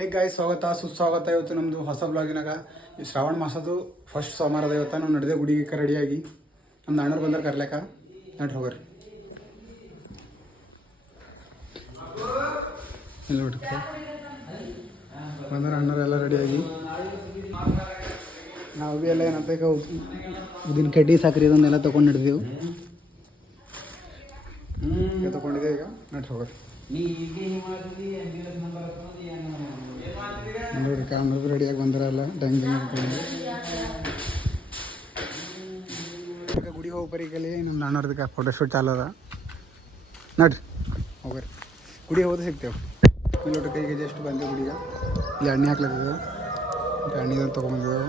Hey guys, ಸ್ವಾಗತ ಸುಸ್ವಾಗತ. ಇವತ್ತು ನಮ್ಮದು ಹೊಸ ಬ್ಲಾಗಿನಾಗ ಶ್ರಾವಣ ಮಾಸದ್ದು ಫಸ್ಟ್ ಸೋಮವಾರದ ಇವತ್ತು ನಾವು ನಡೆದೇ ಗುಡಿಗೆ ರೆಡಿಯಾಗಿ ನಮ್ಮ ಅಣ್ಣವ್ರು ಬಂದ್ರೆ ಕರ್ಲೇಕ ನಡ್ರಿ ಹೋಗ್ರಿ. ಇಲ್ಲ ಬಿಟ್ಟು ಬಂದ್ರೆ ಅಣ್ಣವರೆಲ್ಲ ರೆಡಿಯಾಗಿ ನಾವು ಭೀ ಎಲ್ಲ ಏನಂತ ಈಗ ಉದಿನ ಕಡ್ಡಿ ಸಾಕ್ರಿ ಇದನ್ನೆಲ್ಲ ತೊಗೊಂಡು ಹಿಡಿದೆವು. ಈಗ ತೊಗೊಂಡಿದ್ದೇವೆ. ಈಗ ನಡ್ರಿ ಹೋಗ್ರಿ. ನೋಡ್ರಿ ಕ್ಯಾಮ್ರಾ ರೆಡಿಯಾಗಿ ಬಂದಿರಲ್ಲ ಡ್ಯಾಂಗ್ ಈಗ ಗುಡಿ ಹೋಗಿ ಬರೀಗಲ್ಲಿ ನಮ್ಮ ನಾನ್ನೋರ್ದಕ್ಕೆ ಫೋಟೋಶೂಟ್ ಚಾಲು ಅದ. ನಡ್ರಿ ಹೋಗ್ರಿ, ಗುಡಿ ಹೋದ್ರೆ ಸಿಗ್ತೇವೆ. ಇಲ್ಲಿ ಕೈಗೆ ಜಸ್ಟ್ ಬಂದೆ ಗುಡಿಗೆ. ಇಲ್ಲಿ ಎಣ್ಣೆ ಹಾಕ್ಲತ್ತಿದ್ದೆವು, ಎಣ್ಣೆ ತೊಗೊಂಬಂದಿದ್ದೆವು.